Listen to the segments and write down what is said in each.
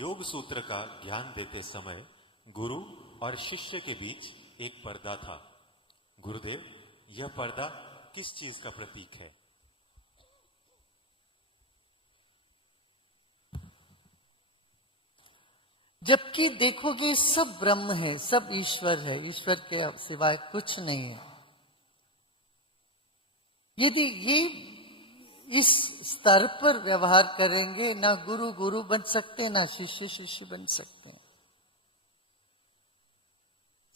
योग सूत्र का ज्ञान देते समय गुरु और शिष्य के बीच एक पर्दा था। गुरुदेव, यह पर्दा किस चीज का प्रतीक है? जबकि देखोगे सब ब्रह्म है, सब ईश्वर है, ईश्वर के सिवाय कुछ नहीं है। यदि ये इस स्तर पर व्यवहार करेंगे, ना गुरु गुरु बन सकते, ना शिष्य शिष्य बन सकते।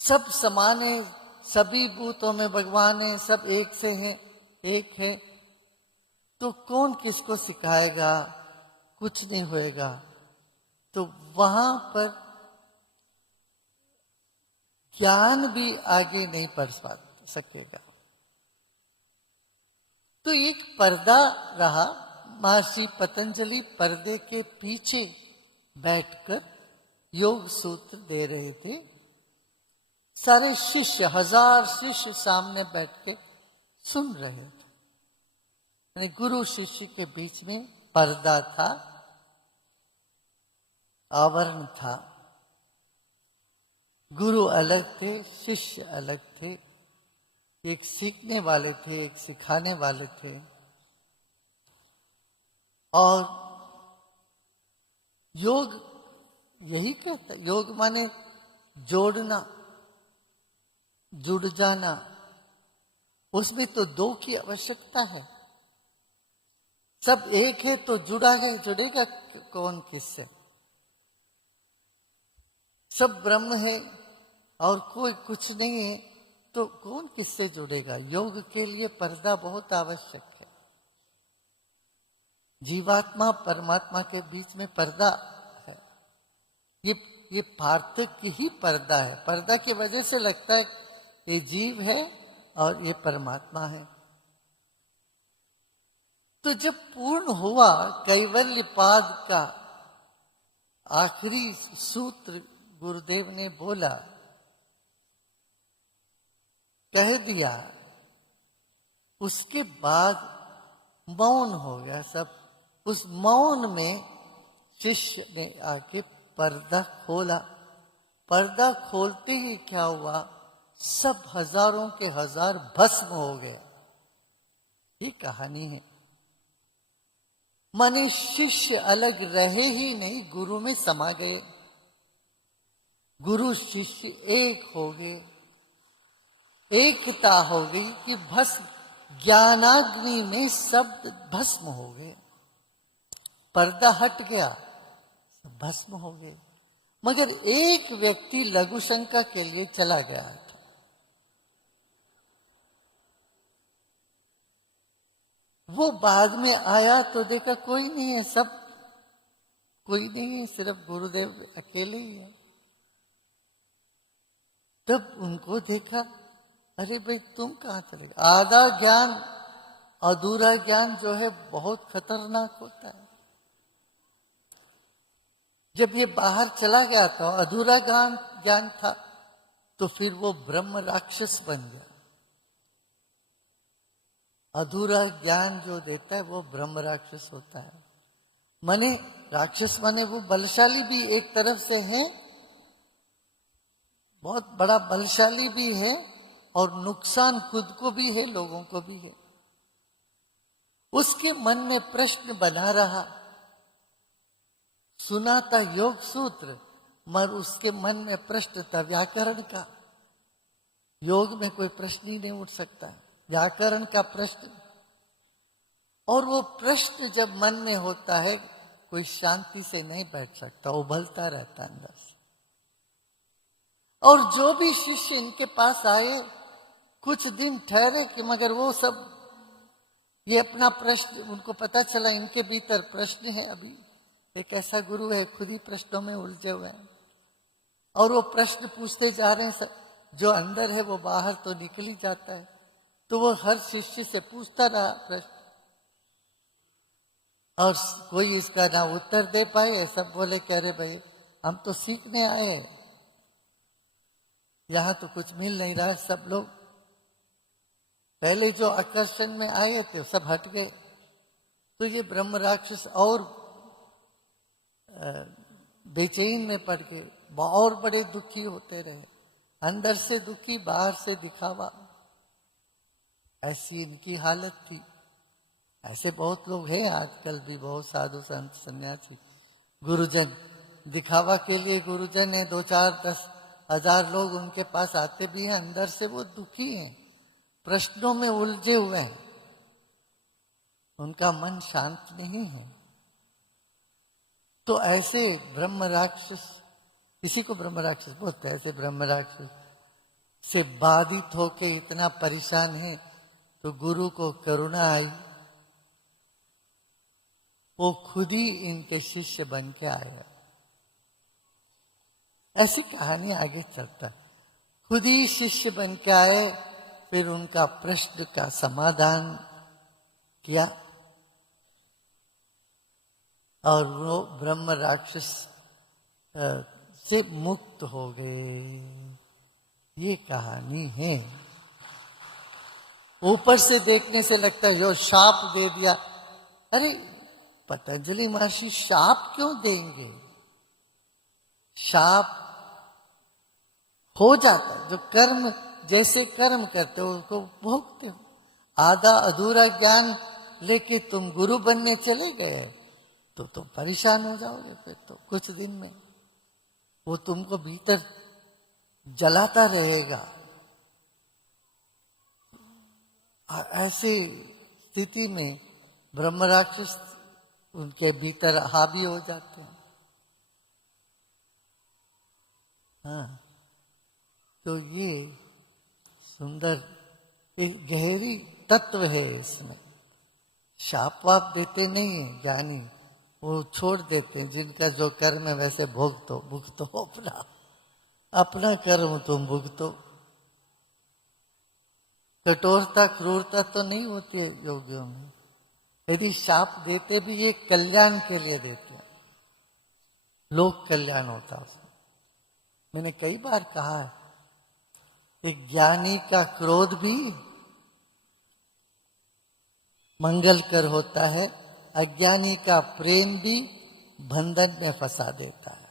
सब समान है, सभी भूतों में भगवान है, सब एक से हैं, एक है, तो कौन किसको सिखाएगा? कुछ नहीं होएगा। तो वहां पर ज्ञान भी आगे नहीं बढ़ सकेगा। तो एक पर्दा रहा। महर्षि पतंजलि पर्दे के पीछे बैठकर योग सूत्र दे रहे थे। सारे शिष्य, 1000 शिष्य सामने बैठ के सुन रहे थे। यानी गुरु शिष्य के बीच में पर्दा था, आवरण था। गुरु अलग थे, शिष्य अलग थे। एक सीखने वाले थे, एक सिखाने वाले थे। और योग यही कहता है, योग माने जोड़ना, जुड़ जाना। उसमें तो दो की आवश्यकता है। सब एक है तो जुड़ा है, जुड़ेगा कौन किससे? सब ब्रह्म है और कोई कुछ नहीं है, तो कौन किससे जुड़ेगा? योग के लिए पर्दा बहुत आवश्यक है। जीवात्मा परमात्मा के बीच में पर्दा है। ये पार्थक्य ही पर्दा है। पर्दा की वजह से लगता है ये जीव है और ये परमात्मा है। तो जब पूर्ण हुआ कैवल्य पाद का आखिरी सूत्र गुरुदेव ने बोला, कह दिया, उसके बाद मौन हो गया सब। उस मौन में शिष्य ने आके पर्दा खोला। पर्दा खोलते ही क्या हुआ? सब हजारों के हजार भस्म हो गए। ये कहानी है। माने शिष्य अलग रहे ही नहीं, गुरु में समा गए। गुरु शिष्य एक हो गए, एकता हो गई कि भस्म, ज्ञानाग्नि में सब भस्म हो गए। पर्दा हट गया, सब भस्म हो गए। मगर एक व्यक्ति लघु शंका के लिए चला गया था। वो बाद में आया तो देखा कोई नहीं है, सब कोई नहीं है, सिर्फ गुरुदेव अकेले ही है। तब उनको देखा, अरे भाई तुम कहाँ चले गए? आधा ज्ञान, अधूरा ज्ञान जो है बहुत खतरनाक होता है। जब ये बाहर चला गया था, अधूरा ज्ञान था, तो फिर वो ब्रह्म राक्षस बन गया। अधूरा ज्ञान जो देता है वो ब्रह्म राक्षस होता है। माने राक्षस माने वो बलशाली भी एक तरफ से है, बहुत बड़ा बलशाली भी है, और नुकसान खुद को भी है, लोगों को भी है। उसके मन में प्रश्न बना रहा। सुना था योग सूत्र, मगर उसके मन में प्रश्न था व्याकरण का। योग में कोई प्रश्न ही नहीं उठ सकता, व्याकरण का प्रश्न। और वो प्रश्न जब मन में होता है, कोई शांति से नहीं बैठ सकता, उबलता रहता अंदर से। और जो भी शिष्य इनके पास आए, कुछ दिन ठहरे कि मगर वो सब ये अपना प्रश्न, उनको पता चला इनके भीतर प्रश्न है। अभी एक ऐसा गुरु है खुद ही प्रश्नों में उलझे हुए हैं, और वो प्रश्न पूछते जा रहे हैं। जो अंदर है वो बाहर तो निकल ही जाता है। तो वो हर शिष्य से पूछता रहा प्रश्न, और कोई इसका ना उत्तर दे पाए। सब बोले, कह रहे भाई हम तो सीखने आए, यहां तो कुछ मिल नहीं रहा। सब लोग पहले जो आकर्षण में आए थे सब हट गए। तो ये ब्रह्म राक्षस और बेचैन में पड़ के और बड़े दुखी होते रहे, अंदर से दुखी, बाहर से दिखावा, ऐसी इनकी हालत थी। ऐसे बहुत लोग हैं आजकल भी, बहुत साधु संत सन्यासी गुरुजन, दिखावा के लिए गुरुजन है, 2 4 10 हजार लोग उनके पास आते भी हैं, अंदर से वो दुखी हैं, प्रश्नों में उलझे हुए हैं, उनका मन शांत नहीं है। तो ऐसे ब्रह्म राक्षस, इसी को ब्रह्म राक्षस बोलते हैं, ऐसे ब्रह्म राक्षस से बाधित होके इतना परेशान है, तो गुरु को करुणा आई, वो खुद ही इनके शिष्य बन के आया। ऐसी कहानी आगे चलता है, खुद ही शिष्य बन के आए, फिर उनका प्रश्न का समाधान किया और वो ब्रह्म राक्षस से मुक्त हो गए। ये कहानी है। ऊपर से देखने से लगता है जो शाप दे दिया, अरे पतंजलि महर्षि शाप क्यों देंगे? शाप हो जाता है, जो कर्म जैसे कर्म करते हो उसको भोगते हो। आधा अधूरा ज्ञान लेके तुम गुरु बनने चले गए तो तुम परेशान हो जाओगे, फिर तो कुछ दिन में वो तुमको भीतर जलाता रहेगा। और ऐसी स्थिति में ब्रह्म राक्षस उनके भीतर हावी हो जाते हैं। हाँ, तो ये सुंदर एक गहरी तत्व है इसमें। शाप वाप देते नहीं है ज्ञानी, वो छोड़ देते हैं, जिनका जो कर्म है वैसे भुगतो अपना अपना कर्म तुम भुगतो। कठोरता क्रूरता तो नहीं होती है योगियों में। यदि शाप देते भी ये कल्याण के लिए देते हैं, लोक कल्याण होता है। मैंने कई बार कहा है, एक ज्ञानी का क्रोध भी मंगल कर होता है, अज्ञानी का प्रेम भी बंधन में फंसा देता है।